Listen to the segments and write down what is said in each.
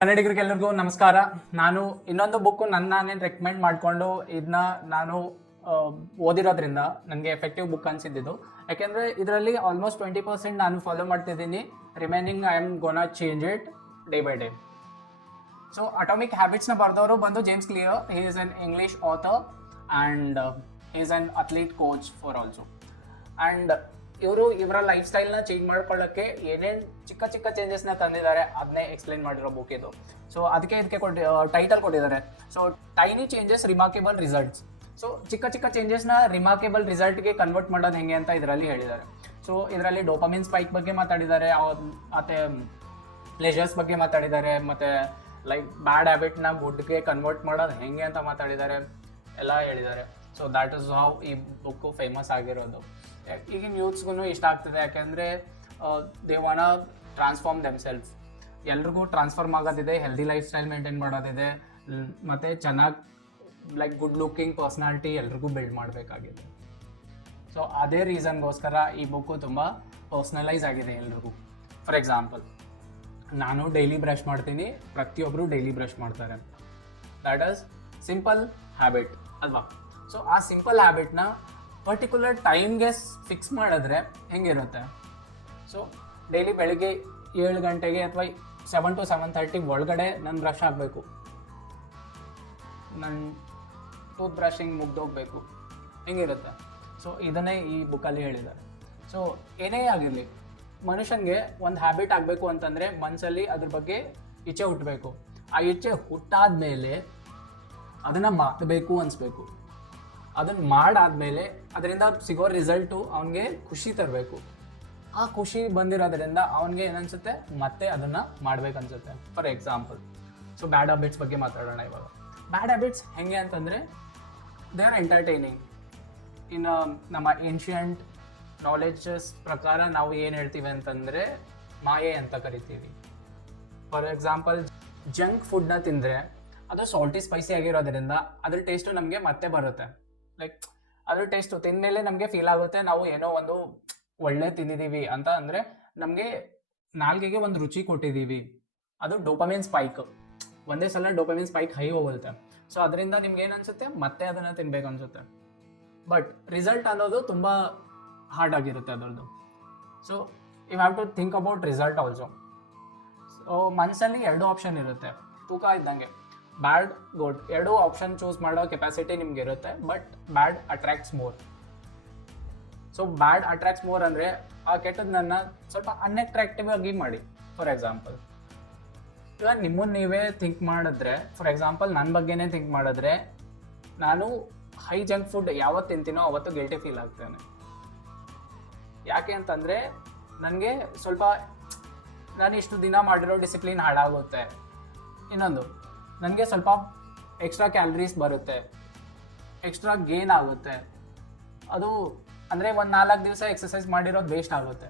ಕನ್ನಡಿಗರಿಗೆಲ್ಲರಿಗೂ ನಮಸ್ಕಾರ. ನಾನು ಇನ್ನೊಂದು ಬುಕ್ ನಾನೇನು ರೆಕಮೆಂಡ್ ಮಾಡಿಕೊಂಡು ಇದನ್ನ ನಾನು ಓದಿರೋದ್ರಿಂದ ನನಗೆ ಎಫೆಕ್ಟಿವ್ ಬುಕ್ ಅನಿಸಿದ್ದು. ಯಾಕೆಂದರೆ ಇದರಲ್ಲಿ ಆಲ್ಮೋಸ್ಟ್ 20% ನಾನು ಫಾಲೋ ಮಾಡ್ತಿದ್ದೀನಿ. Remaining I am gonna change it day by day. So atomic ಹ್ಯಾಬಿಟ್ಸ್ನ ಬರೆದವರು ಬಂದು James Clear. He is an English author and he is an athlete coach for also. And ಇವರ life ಸ್ಟೈಲ್ನ ಚೇಂಜ್ ಮಾಡ್ಕೊಳ್ಳೋಕ್ಕೆ ಏನೇನು ಚಿಕ್ಕ ಚಿಕ್ಕ ಚೇಂಜಸ್ನ ತಂದಿದ್ದಾರೆ ಅದನ್ನೇ ಎಕ್ಸ್ಪ್ಲೈನ್ ಮಾಡಿರೋ ಬುಕ್ ಇದು. ಸೊ ಇದಕ್ಕೆ ಟೈಟಲ್ ಕೊಟ್ಟಿದ್ದಾರೆ. So tiny changes remarkable results. So ಚಿಕ್ಕ ಚಿಕ್ಕ ಚೇಂಜಸ್ನ ರಿಮಾರ್ಕೆಬಲ್ ರಿಸಲ್ಟ್ಗೆ ಕನ್ವರ್ಟ್ ಮಾಡೋದು ಹೆಂಗೆ ಅಂತ ಇದರಲ್ಲಿ ಹೇಳಿದ್ದಾರೆ. ಸೊ ಇದರಲ್ಲಿ ಡೋಪಮಿನ್ ಸ್ಪೈಕ್ ಬಗ್ಗೆ ಮಾತಾಡಿದ್ದಾರೆ, ಮತ್ತು ಪ್ಲೆಷರ್ಸ್ ಬಗ್ಗೆ ಮಾತಾಡಿದ್ದಾರೆ, ಮತ್ತು ಲೈಕ್ ಬ್ಯಾಡ್ ಹ್ಯಾಬಿಟ್ನ ಗುಡ್ಗೆ ಕನ್ವರ್ಟ್ ಮಾಡೋದು ಹೆಂಗೆ ಅಂತ ಮಾತಾಡಿದ್ದಾರೆ, ಎಲ್ಲ ಹೇಳಿದ್ದಾರೆ. ಸೊ ದ್ಯಾಟ್ ಇಸ್ ಹೌ ಈ ಬುಕ್ಕು ಫೇಮಸ್ ಆಗಿರೋದು. ಈಗಿನ ಯೂತ್ಸ್ಗೂ ಇಷ್ಟ ಆಗ್ತದೆ, ಯಾಕೆಂದರೆ ದೇ ವಾಂಟ್ ಟ್ರಾನ್ಸ್ಫಾರ್ಮ್ ದೆಮ್ಸೆಲ್ಫ್. ಎಲ್ರಿಗೂ ಟ್ರಾನ್ಸ್ಫಾರ್ಮ್ ಆಗೋದಿದೆ, ಹೆಲ್ದಿ ಲೈಫ್ ಸ್ಟೈಲ್ ಮೇಂಟೈನ್ ಮಾಡೋದಿದೆ, ಮತ್ತು ಚೆನ್ನಾಗಿ ಲೈಕ್ ಗುಡ್ ಲುಕ್ಕಿಂಗ್ ಪರ್ಸ್ನಾಲಿಟಿ ಎಲ್ರಿಗೂ ಬಿಲ್ಡ್ ಮಾಡಬೇಕಾಗಿದೆ. ಸೊ ಅದೇ ರೀಸನ್ಗೋಸ್ಕರ ಈ ಬುಕ್ಕು ತುಂಬ ಪರ್ಸ್ನಲೈಸ್ ಆಗಿದೆ ಎಲ್ರಿಗೂ. ಫಾರ್ ಎಕ್ಸಾಂಪಲ್, ನಾನು ಡೈಲಿ ಬ್ರಷ್ ಮಾಡ್ತೀನಿ, ಪ್ರತಿಯೊಬ್ಬರು ಡೈಲಿ ಬ್ರಷ್ ಮಾಡ್ತಾರೆ. ದ್ಯಾಟ್ ಈಸ್ ಸಿಂಪಲ್ ಹ್ಯಾಬಿಟ್ ಅಲ್ವಾ? ಸೊ ಆ ಸಿಂಪಲ್ ಹ್ಯಾಬಿಟ್ನ ಪರ್ಟಿಕ್ಯುಲರ್ ಟೈಮ್ಗೆ ಫಿಕ್ಸ್ ಮಾಡಿದ್ರೆ ಹೆಂಗಿರುತ್ತೆ? ಸೊ ಡೈಲಿ ಬೆಳಿಗ್ಗೆ 7 ಗಂಟೆಗೆ ಅಥವಾ 7 to 7:30 ಒಳಗಡೆ ನನ್ನ ಬ್ರಷ್ ಆಗಬೇಕು, ನನ್ನ ಟೂತ್ ಬ್ರಷಿಂಗ್ ಮುಗ್ದೋಗ್ಬೇಕು, ಹೆಂಗಿರುತ್ತೆ? ಸೊ ಇದನ್ನೇ ಈ ಬುಕ್ಕಲ್ಲಿ ಹೇಳಿದ್ದಾರೆ. ಸೊ ಏನೇ ಆಗಿರಲಿ, ಮನುಷ್ಯನಿಗೆ ಒಂದು ಹ್ಯಾಬಿಟ್ ಆಗಬೇಕು ಅಂತಂದರೆ ಮನಸ್ಸಲ್ಲಿ ಅದ್ರ ಬಗ್ಗೆ ಇಚ್ಛೆ ಹುಟ್ಟಬೇಕು. ಆ ಇಚ್ಛೆ ಹುಟ್ಟಾದ ಮೇಲೆ ಅದನ್ನು ಮಾಡಬೇಕು ಅನಿಸ್ಬೇಕು. ಅದನ್ನು ಮಾಡಾದ್ಮೇಲೆ ಅದರಿಂದ ಸಿಗೋ ರಿಸಲ್ಟು ಅವನಿಗೆ ಖುಷಿ ತರಬೇಕು. ಆ ಖುಷಿ ಬಂದಿರೋದ್ರಿಂದ ಅವನಿಗೆ ಏನನ್ಸುತ್ತೆ, ಮತ್ತೆ ಅದನ್ನು ಮಾಡ್ಬೇಕನ್ಸುತ್ತೆ. For example, so bad habits ಬಗ್ಗೆ ಮಾತಾಡೋಣ ಇವಾಗ. ಬ್ಯಾಡ್ ಹ್ಯಾಬಿಟ್ಸ್ ಹೆಂಗೆ ಅಂತಂದರೆ ದೇ ಆರ್ ಎಂಟರ್ಟೈನಿಂಗ್. ಇನ್ನು ನಮ್ಮ ಏನ್ಷಿಯಂಟ್ ನಾಲೆಜಸ್ ಪ್ರಕಾರ ನಾವು ಏನು ಹೇಳ್ತೀವಿ ಅಂತಂದರೆ ಮಾಯೆ ಅಂತ ಕರಿತೀವಿ. ಫಾರ್ ಎಕ್ಸಾಂಪಲ್, ಜಂಕ್ ಫುಡ್ನ ತಿಂದರೆ ಅದು ಸಾಲ್ಟಿ ಸ್ಪೈಸಿ ಆಗಿರೋದ್ರಿಂದ ಅದ್ರ ಟೇಸ್ಟು ನಮಗೆ ಮತ್ತೆ ಬರುತ್ತೆ. ಲೈಕ್ ಅದ್ರ ಟೇಸ್ಟು ತಿಂದಮೇಲೆ ನಮಗೆ ಫೀಲ್ ಆಗುತ್ತೆ ನಾವು ಏನೋ ಒಂದು ಒಳ್ಳೆ ತಿಂದಿದ್ದೀವಿ ಅಂತ. ಅಂದರೆ ನಮಗೆ ನಾಲ್ಗೆಗೆ ಒಂದು ರುಚಿ ಕೊಟ್ಟಿದ್ದೀವಿ. ಅದು ಡೋಪಮಿನ್ ಸ್ಪೈಕ್. ಒಂದೇ ಸಲ ಡೋಪಮಿನ್ ಸ್ಪೈಕ್ ಹೈ ಹೋಗುತ್ತೆ. ಸೊ ಅದರಿಂದ ನಿಮ್ಗೆ ಏನು ಅನಿಸುತ್ತೆ, ಮತ್ತೆ ಅದನ್ನು ತಿನ್ಬೇಕು ಅನಿಸುತ್ತೆ. ಬಟ್ ರಿಸಲ್ಟ್ ಅನ್ನೋದು ತುಂಬ ಹಾರ್ಡ್ ಆಗಿರುತ್ತೆ ಅದರದ್ದು. So you have to think about result also. So ಮನಸ್ಸಲ್ಲಿ 2 ಆಪ್ಷನ್ ಇರುತ್ತೆ, ತೂಕ ಇದ್ದಂಗೆ. ಬ್ಯಾಡ್, ಗುಡ್, 2 ಆಪ್ಷನ್ ಚೂಸ್ ಮಾಡೋ ಕೆಪಾಸಿಟಿ ನಿಮ್ಗೆ ಇರುತ್ತೆ. But bad attracts more. So bad attracts more ಅಂದರೆ ಆ ಕೆಟ್ಟದನ್ನ ಸ್ವಲ್ಪ ಅನ್ಅಟ್ರಾಕ್ಟಿವ್ ಆಗಿ ಮಾಡಿ. ಫಾರ್ ಎಕ್ಸಾಂಪಲ್, ಇವಾಗ ನಿಮ್ಮನ್ನು ನೀವೇ ಥಿಂಕ್ ಮಾಡಿದ್ರೆ, ಫಾರ್ ಎಕ್ಸಾಂಪಲ್ ನನ್ನ ಬಗ್ಗೆನೇ ಥಿಂಕ್ ಮಾಡಿದ್ರೆ, ನಾನು ಹೈ ಜಂಕ್ ಫುಡ್ ಯಾವತ್ತು ತಿಂತೀನೋ ಅವತ್ತು ಗಿಲ್ಟಿ ಫೀಲ್ ಆಗ್ತೇನೆ. ಯಾಕೆ ಅಂತಂದರೆ ನನಗೆ ಸ್ವಲ್ಪ ನಾನು ಇಷ್ಟು ದಿನ ಮಾಡಿರೋ ಡಿಸಿಪ್ಲಿನ್ ಹಾಳಾಗುತ್ತೆ. ಇನ್ನೊಂದು, ನನಗೆ ಸ್ವಲ್ಪ ಎಕ್ಸ್ಟ್ರಾ ಕ್ಯಾಲರೀಸ್ ಬರುತ್ತೆ, ಎಕ್ಸ್ಟ್ರಾ ಗೇನ್ ಆಗುತ್ತೆ. ಅದು ಅಂದರೆ ಒಂದು 4 ದಿವಸ ಎಕ್ಸಸೈಸ್ ಮಾಡಿರೋದು ವೇಸ್ಟ್ ಆಗುತ್ತೆ.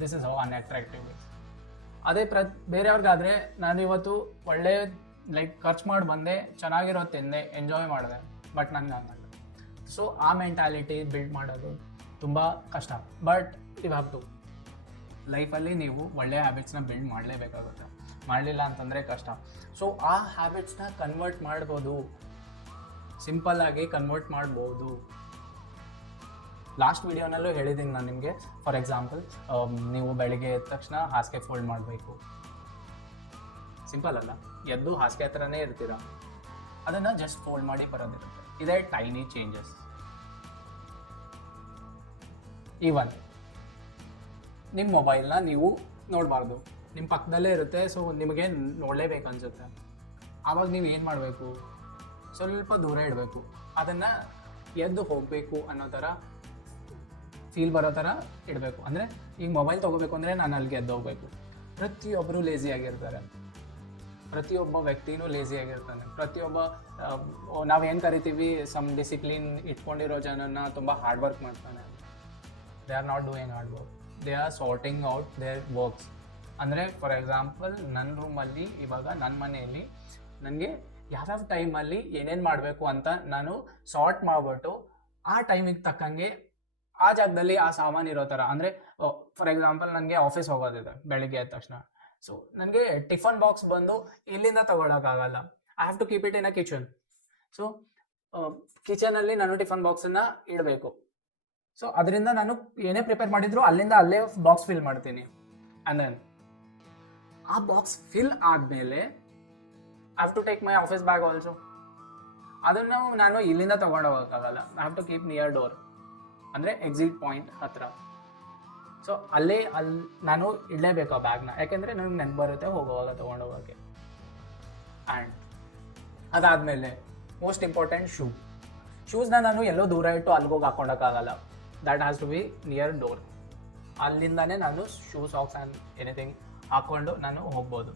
This is how unattractive is. ಅದೇ ಬೇರೆಯವ್ರಿಗಾದರೆ ನಾನು ಇವತ್ತು ಒಳ್ಳೆ ಲೈಕ್ ಖರ್ಚು ಮಾಡಿ ಬಂದೆ, ಚೆನ್ನಾಗಿರೋದು ತಿಂದೆ, ಎಂಜಾಯ್ ಮಾಡಿದೆ. ಬಟ್ ನನಗೆ ಹಂಗಲ್ಲ. ಸೊ ಆ ಮೆಂಟ್ಯಾಲಿಟಿ ಬಿಲ್ಡ್ ಮಾಡೋದು ತುಂಬ ಕಷ್ಟ. But you have to. ಲೈಫಲ್ಲಿ ನೀವು ಒಳ್ಳೆಯ ಹ್ಯಾಬಿಟ್ಸ್ನ ಬಿಲ್ಡ್ ಮಾಡಲೇಬೇಕಾಗುತ್ತೆ. ಮಾಡಲಿಲ್ಲ ಅಂತಂದರೆ ಕಷ್ಟ. ಸೊ ಆ ಹ್ಯಾಬಿಟ್ಸ್ನ ಕನ್ವರ್ಟ್ ಮಾಡ್ಬೋದು, ಸಿಂಪಲ್ಲಾಗಿ ಕನ್ವರ್ಟ್ ಮಾಡ್ಬೋದು. ಲಾಸ್ಟ್ ವಿಡಿಯೋನಲ್ಲೂ ಹೇಳಿದ್ದೀನಿ ನಾನು ನಿಮಗೆ. ಫಾರ್ ಎಕ್ಸಾಂಪಲ್, ನೀವು ಬೆಳಿಗ್ಗೆ ಎದ್ದ ತಕ್ಷಣ ಹಾಸಿಗೆ ಫೋಲ್ಡ್ ಮಾಡಬೇಕು. ಸಿಂಪಲ್ ಅಲ್ಲ? ಎದ್ದು ಹಾಸಿಗೆ ಹತ್ರನೇ ಇರ್ತೀರ, ಅದನ್ನು ಜಸ್ಟ್ ಫೋಲ್ಡ್ ಮಾಡಿ ಬರೋದಿರುತ್ತೆ. ಇದೇ ಟೈನಿ ಚೇಂಜಸ್. ಈವನ್ ನಿಮ್ಮ ಮೊಬೈಲ್ನ ನೀವು ನೋಡಬಾರ್ದು, ನಿಮ್ಮ ಪಕ್ಕದಲ್ಲೇ ಇರುತ್ತೆ. ಸೊ ನಿಮಗೆ ನೋಡಲೇಬೇಕು ಅನಿಸುತ್ತೆ. ಆವಾಗ ನೀವು ಏನು ಮಾಡಬೇಕು, ಸ್ವಲ್ಪ ದೂರ ಇಡಬೇಕು. ಅದನ್ನು ಎದ್ದು ಹೋಗಬೇಕು ಅನ್ನೋ ಥರ ಫೀಲ್ ಬರೋ ಥರ ಇಡಬೇಕು. ಅಂದರೆ ಈಗ ಮೊಬೈಲ್ ತೊಗೋಬೇಕು ಅಂದರೆ ನಾನು ಅಲ್ಲಿಗೆ ಎದ್ದು ಹೋಗಬೇಕು. ಪ್ರತಿಯೊಬ್ಬರು ಲೇಸಿಯಾಗಿರ್ತಾರೆ, ಪ್ರತಿಯೊಬ್ಬ ವ್ಯಕ್ತಿನೂ ಲೇಸಿಯಾಗಿರ್ತಾನೆ. ಪ್ರತಿಯೊಬ್ಬ ನಾವೇನು ಕರಿತೀವಿ ಸಮ್ ಡಿಸಿಪ್ಲಿನ್ ಇಟ್ಕೊಂಡಿರೋ ಜನನ ತುಂಬ ಹಾರ್ಡ್ ವರ್ಕ್ ಮಾಡ್ತಾನೆ. They are not doing hard work, they are sorting out their works. ಅಂದರೆ ಫಾರ್ ಎಕ್ಸಾಂಪಲ್, ನನ್ನ ರೂಮಲ್ಲಿ ಇವಾಗ ನನ್ನ ಮನೆಯಲ್ಲಿ ನನಗೆ ಯಾವ್ಯಾವ ಟೈಮಲ್ಲಿ ಏನೇನು ಮಾಡಬೇಕು ಅಂತ ನಾನು ಸಾರ್ಟ್ ಮಾಡಿಬಿಟ್ಟು ಆ ಟೈಮಿಗೆ ತಕ್ಕಂಗೆ ಆ ಜಾಗದಲ್ಲಿ ಆ ಸಾಮಾನು ಇರೋ ಥರ. ಅಂದರೆ ಫಾರ್ ಎಕ್ಸಾಂಪಲ್, ನನಗೆ ಆಫೀಸ್ ಹೋಗೋದಿದೆ ಬೆಳಿಗ್ಗೆ ಎದ್ದ ತಕ್ಷಣ. ಸೊ ನನಗೆ ಟಿಫನ್ ಬಾಕ್ಸ್ ಬಂದು ಇಲ್ಲಿಂದ ತಗೊಳಕ್ಕಾಗಲ್ಲ. I have to keep it in a kitchen. So ಕಿಚನಲ್ಲಿ ನಾನು ಟಿಫನ್ ಬಾಕ್ಸನ್ನು ಇಡಬೇಕು. ಸೊ ಅದರಿಂದ ನಾನು ಏನೇ ಪ್ರಿಪೇರ್ ಮಾಡಿದ್ರು ಅಲ್ಲಿಂದ ಅಲ್ಲೇ ಬಾಕ್ಸ್ ಫಿಲ್ ಮಾಡ್ತೀನಿ. ಆ್ಯಂಡ್ ದೆನ್ ಆ ಬಾಕ್ಸ್ ಫಿಲ್ ಆದಮೇಲೆ I have to take my office bag also. ಅದನ್ನು ನಾನು ಇಲ್ಲಿಂದ ತೊಗೊಂಡು ಹೋಗೋಕ್ಕಾಗಲ್ಲ. I have to keep near door, ಅಂದರೆ ಎಕ್ಸಿಟ್ ಪಾಯಿಂಟ್ ಹತ್ರ. ಸೊ ಅಲ್ಲಿ ನಾನು ಇಡಲೇಬೇಕು ಆ ಬ್ಯಾಗ್ನ, ಯಾಕೆಂದರೆ ನನಗೆ ನೆನಪು ಬರುತ್ತೆ ಹೋಗುವಾಗ ತೊಗೊಂಡು ಹೋಗೋಕ್ಕೆ. ಆ್ಯಂಡ್ ಅದಾದಮೇಲೆ ಮೋಸ್ಟ್ ಇಂಪಾರ್ಟೆಂಟ್ ಶೂಸ್ನ ನಾನು ಎಲ್ಲೋ ದೂರ ಇಟ್ಟು ಅಲ್ಲಿಗೋಗಿ ಹಾಕ್ಕೊಳಕ್ಕಾಗಲ್ಲ. That has to be near door. ಅಲ್ಲಿಂದಾನೇ ನಾನು ಶೂ, ಸಾಕ್ಸ್ ಆ್ಯಂಡ್ ಎನಿಥಿಂಗ್ ಹಾಕ್ಕೊಂಡು ನಾನು ಹೋಗ್ಬೋದು.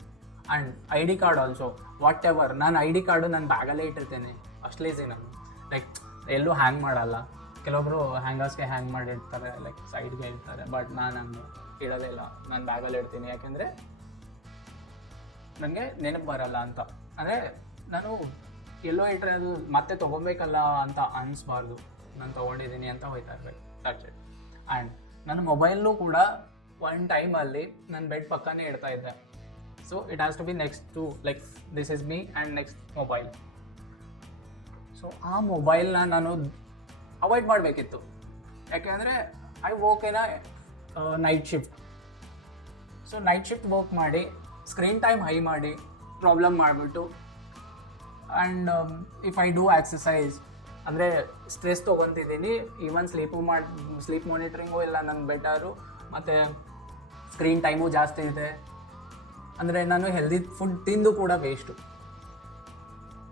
And I D card also, whatever. ನಾನು ಐ ಡಿ ಕಾರ್ಡು ನನ್ನ ಬ್ಯಾಗಲ್ಲೇ ಇಟ್ಟಿರ್ತೇನೆ. ಅಷ್ಟು ಲೇಸಿ ನಾನು, ಲೈಕ್ ಎಲ್ಲೂ ಹ್ಯಾಂಗ್ ಮಾಡಲ್ಲ. ಕೆಲವೊಬ್ಬರು ಹ್ಯಾಂಗರ್ಸ್ಗೆ ಹ್ಯಾಂಗ್ ಮಾಡಿರ್ತಾರೆ, ಲೈಕ್ ಸೈಡ್ಗೆ ಇಡ್ತಾರೆ, ಬಟ್ ನಾನು ಹಂಗೆ ಇಡೋದೇ ಇಲ್ಲ. ನಾನು ಬ್ಯಾಗಲ್ಲಿ ಇಡ್ತೀನಿ, ಯಾಕೆಂದರೆ ನನಗೆ ನೆನಪು ಬರಲ್ಲ ಅಂತ. ಅಂದರೆ ನಾನು ಎಲ್ಲೋ ಇಟ್ಟರೆ ಅದು ಮತ್ತೆ ತೊಗೊಬೇಕಲ್ಲ ಅಂತ ಅನಿಸ್ಬಾರ್ದು. ನಾನು ತೊಗೊಂಡಿದ್ದೀನಿ ಅಂತ ಹೋಯ್ತಾ ಇರಬೇಕು, ದಟ್ಸ್ ಇಟ್. ಆ್ಯಂಡ್ ನನ್ನ ಮೊಬೈಲ್ನೂ ಕೂಡ ಒಂದು ಟೈಮಲ್ಲಿ ನನ್ನ ಬೆಡ್ ಪಕ್ಕನೇ ಇಡ್ತಾ ಇದ್ದೆ. So it has to be next to, like this is me and next mobile. So ಆ ಮೊಬೈಲ್ನ ನಾನು ಅವಾಯ್ಡ್ ಮಾಡಬೇಕಿತ್ತು, ಯಾಕೆಂದರೆ I work in a night shift. So night shift work ಮಾಡಿ ಸ್ಕ್ರೀನ್ ಟೈಮ್ ಹೈ ಮಾಡಿ ಪ್ರಾಬ್ಲಮ್ ಮಾಡಿಬಿಟ್ಟು, and if I do exercise ಅಂದರೆ stress ತೊಗೊತಿದ್ದೀನಿ, ಈವನ್ ಸ್ಲೀಪ್ ಮಾನಿಟ್ರಿಂಗು ಇಲ್ಲ ನನ್ನ ಬೆಟರು, ಮತ್ತು ಸ್ಕ್ರೀನ್ ಟೈಮು ಜಾಸ್ತಿ ಇದೆ, ಅಂದರೆ ನಾನು ಹೆಲ್ದಿ ಫುಡ್ ತಿಂದು ಕೂಡ ವೇಸ್ಟು.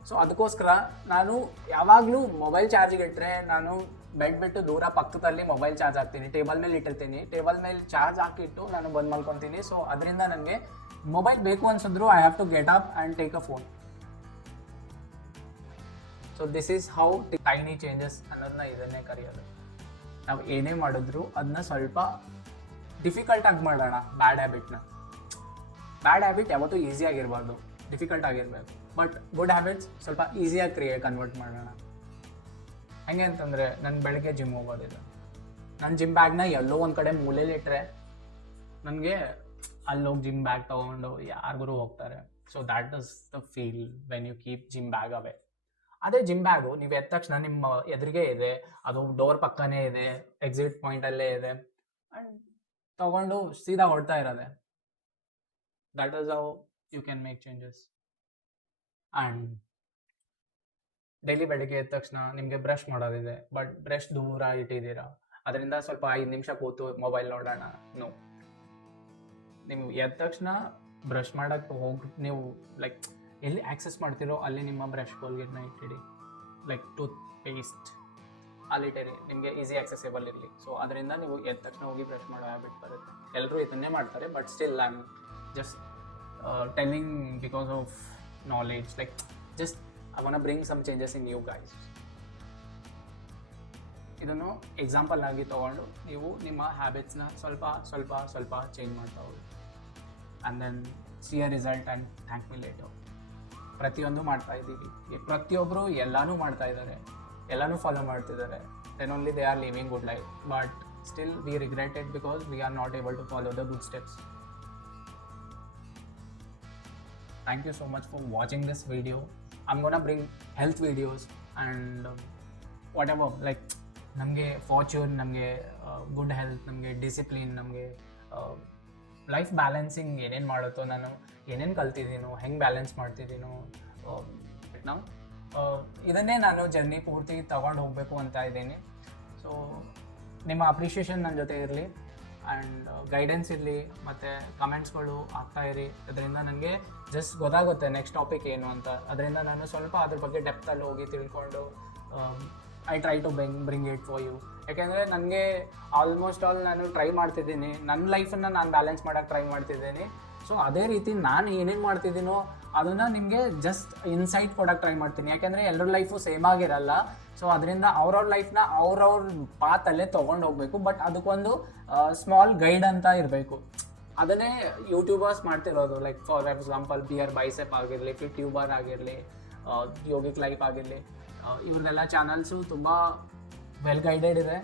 ಸೊ ಅದಕ್ಕೋಸ್ಕರ ನಾನು ಯಾವಾಗಲೂ ಮೊಬೈಲ್ ಚಾರ್ಜಿಗೆ ಇಟ್ಟರೆ ನಾನು ಬೆಡ್ ಬಿಟ್ಟು ದೂರ ಪಕ್ಕದಲ್ಲಿ ಮೊಬೈಲ್ ಚಾರ್ಜ್ ಹಾಕ್ತೀನಿ, ಟೇಬಲ್ ಮೇಲೆ ಇಟ್ಟಿರ್ತೀನಿ. ಟೇಬಲ್ ಮೇಲೆ ಚಾರ್ಜ್ ಹಾಕಿಟ್ಟು ನಾನು ಬಂದು ಮಲ್ಕೊತೀನಿ. ಸೊ ಅದರಿಂದ ನನಗೆ ಮೊಬೈಲ್ ಬೇಕು ಅನ್ಸಿದ್ರು I have to get up and take a phone. So this is how tiny changes ಅನ್ನೋದನ್ನ ಇದನ್ನೇ ಕರೆಯೋದು. ನಾವು ಏನೇ ಮಾಡಿದ್ರು ಅದನ್ನ ಸ್ವಲ್ಪ ಡಿಫಿಕಲ್ಟಾಗಿ ಮಾಡೋಣ. ಬ್ಯಾಡ್ ಹ್ಯಾಬಿಟ್ ಯಾವತ್ತೂ ಈಸಿಯಾಗಿರಬಾರ್ದು, ಡಿಫಿಕಲ್ಟ್ ಆಗಿರಬೇಕು. ಬಟ್ ಗುಡ್ ಹ್ಯಾಬಿಟ್ಸ್ ಸ್ವಲ್ಪ ಈಸಿಯಾಗಿ ಕನ್ವರ್ಟ್ ಮಾಡೋಣ. ಹೆಂಗೆ ಅಂತಂದರೆ ನನ್ನ ಬೆಳಗ್ಗೆ ಜಿಮ್ ಹೋಗೋದಿಲ್ಲ, ನನ್ನ ಜಿಮ್ ಬ್ಯಾಗ್ನ ಎಲ್ಲೋ ಒಂದು ಕಡೆ ಮೂಲೆಯಲ್ಲಿ ಇಟ್ಟರೆ ನನಗೆ ಅಲ್ಲೋಗಿ ಜಿಮ್ ಬ್ಯಾಗ್ ತೊಗೊಂಡು ಯಾರಿಗೂ ಹೋಗ್ತಾರೆ. So that is the feel when you keep gym bag away. ಅದೇ ಜಿಮ್ ಬ್ಯಾಗು ನೀವು ಎದ್ದ ತಕ್ಷಣ ನಿಮ್ಮ ಎದುರಿಗೆ ಇದೆ, ಅದು ಡೋರ್ ಪಕ್ಕನೇ ಇದೆ, ಎಕ್ಸಿಟ್ ಪಾಯಿಂಟಲ್ಲೇ ಇದೆ, ಆ್ಯಂಡ್ ತೊಗೊಂಡು ಸೀದಾ ಹೊಡ್ತಾ ಇರೋದೆ. That is how you can make changes. And daily ಬೆಳಿಗ್ಗೆ ಎದ್ದ ತಕ್ಷಣ ನಿಮಗೆ ಬ್ರಷ್ ಮಾಡೋದಿದೆ, ಬಟ್ ಬ್ರಷ್ ದೂರ ಇಟ್ಟಿದ್ದೀರಾ, ಅದರಿಂದ ಸ್ವಲ್ಪ 5 ನಿಮಿಷ ಕೂತು ಮೊಬೈಲ್ ನೋಡೋಣ. ನೋ, ನೀವು ಎದ್ದ ತಕ್ಷಣ ಬ್ರಷ್ ಮಾಡೋಕ್ಕೆ ನೀವು ಲೈಕ್ ಎಲ್ಲಿ ಆ್ಯಕ್ಸೆಸ್ ಮಾಡ್ತಿರೋ ಅಲ್ಲಿ ನಿಮ್ಮ ಬ್ರಷ್ ಕೋಲ್ಗೇಟ್ನ ಇಟ್ಟಿಡಿ, ಲೈಕ್ ಟೂತ್ ಪೇಸ್ಟ್ ಅಲ್ಲಿಟ್ಟಿರಿ, ನಿಮಗೆ ಈಸಿ ಆಕ್ಸೆಸೇಬಲ್ ಇರಲಿ. ಸೊ ಅದರಿಂದ ನೀವು ಎದ್ದ ತಕ್ಷಣ ಹೋಗಿ ಬ್ರಷ್ ಮಾಡೋ ಹ್ಯಾಬಿಟ್ ಬರುತ್ತೆ. ಎಲ್ಲರೂ ಇದನ್ನೇ ಮಾಡ್ತಾರೆ, but still I am just telling because of knowledge. Like just I want to bring some changes in you guys. ಇದನ್ನು ಎಕ್ಸಾಂಪಲ್ ಆಗಿ ತೊಗೊಂಡು ನೀವು ನಿಮ್ಮ ಹ್ಯಾಬಿಟ್ಸ್ನ ಸ್ವಲ್ಪ ಸ್ವಲ್ಪ ಸ್ವಲ್ಪ ಚೇಂಜ್ ಮಾಡ್ತಾ ಹೋಗಿ, and then see a result and thank me later. ಪ್ರತಿಯೊಂದು ಮಾಡ್ತಾ ಇದ್ದೀವಿ, ಪ್ರತಿಯೊಬ್ಬರು ಎಲ್ಲನೂ ಮಾಡ್ತಾ ಇದ್ದಾರೆ, ಎಲ್ಲನೂ ಫಾಲೋ ಮಾಡ್ತಿದ್ದಾರೆ. Then only they are living good life, but still we regret it because we are not able to follow the good steps. Thank you so much for watching this video. I'm gonna bring health videos and whatever, like ನಮಗೆ fortune, ನಮಗೆ good health, ನಮಗೆ discipline, ನಮಗೆ life balancing ಏನೇನು ಮಾಡುತ್ತೋ, ನಾನು ಏನೇನು ಕಲ್ತಿದ್ದೀನೋ, ಹೆಂಗೆ balance ಮಾಡ್ತಿದ್ದೀನೋ, ನಾವು ಇದನ್ನೇ ನಾನು ಜರ್ನಿ ಪೂರ್ತಿ ತಗೊಂಡು ಹೋಗಬೇಕು ಅಂತ ಇದ್ದೀನಿ. ಸೊ ನಿಮ್ಮ ಅಪ್ರಿಷಿಯೇಷನ್ ನನ್ನ ಜೊತೆ ಇರಲಿ, ಆ್ಯಂಡ್ ಗೈಡೆನ್ಸ್ ಇರಲಿ, ಮತ್ತು ಕಮೆಂಟ್ಸ್ಗಳು ಆಗ್ತಾಯಿರಿ. ಅದರಿಂದ ನನಗೆ ಜಸ್ಟ್ ಗೊತ್ತಾಗುತ್ತೆ ನೆಕ್ಸ್ಟ್ ಟಾಪಿಕ್ ಏನು ಅಂತ. ಅದರಿಂದ ನಾನು ಸ್ವಲ್ಪ ಅದ್ರ ಬಗ್ಗೆ ಡೆಪ್ತಲ್ಲಿ ಹೋಗಿ ತಿಳ್ಕೊಂಡು I try to bring it for you. ಯಾಕೆಂದರೆ ನನಗೆ ಆಲ್ಮೋಸ್ಟ್ ಆಲ್ ನಾನು ಟ್ರೈ ಮಾಡ್ತಿದ್ದೀನಿ, ನನ್ನ ಲೈಫನ್ನು ನಾನು ಬ್ಯಾಲೆನ್ಸ್ ಮಾಡೋಕ್ಕೆ ಟ್ರೈ ಮಾಡ್ತಿದ್ದೀನಿ. ಸೊ ಅದೇ ರೀತಿ ನಾನು ಏನೇನು ಮಾಡ್ತಿದ್ದೀನೋ ಅದನ್ನು ನಿಮಗೆ ಜಸ್ಟ್ ಇನ್ಸೈಟ್ ಕೊಡೋಕ್ಕೆ ಟ್ರೈ ಮಾಡ್ತೀನಿ. ಯಾಕೆಂದರೆ ಎಲ್ಲರ ಲೈಫು ಸೇಮ್ ಆಗಿರಲ್ಲ. ಸೊ ಅದರಿಂದ ಅವ್ರವ್ರ ಲೈಫ್ನ ಅವ್ರವ್ರ ಪಾತಲ್ಲೇ ತೊಗೊಂಡು ಹೋಗಬೇಕು. ಬಟ್ ಅದಕ್ಕೊಂದು ಸ್ಮಾಲ್ ಗೈಡ್ ಅಂತ ಇರಬೇಕು. ಅದನ್ನೇ ಯೂಟ್ಯೂಬರ್ಸ್ ಮಾಡ್ತಿರೋದು. Like for example beer biceps ಆಗಿರಲಿ, ಫಿಟ್ ಟ್ಯೂಬರ್ ಆಗಿರಲಿ, ಯೋಗಿಕ್ ಲೈಫ್ ಆಗಿರಲಿ, ಇವ್ರನ್ನೆಲ್ಲ ಚಾನಲ್ಸು ತುಂಬ ವೆಲ್ ಗೈಡೆಡ್ ಇದೆ.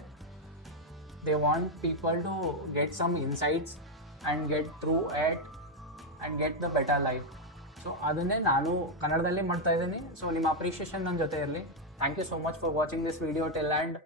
They want people to get some insights and get through it and get the better life. So ಅದನ್ನೇ ನಾನು ಕನ್ನಡದಲ್ಲಿ ಮಾಡ್ತಾ ಇದ್ದೀನಿ. ಸೊ ನಿಮ್ಮ ಅಪ್ರಿಷಿಯೇಷನ್ ನನ್ನ ಜೊತೆ ಇರಲಿ. Thank you so much for watching this video till and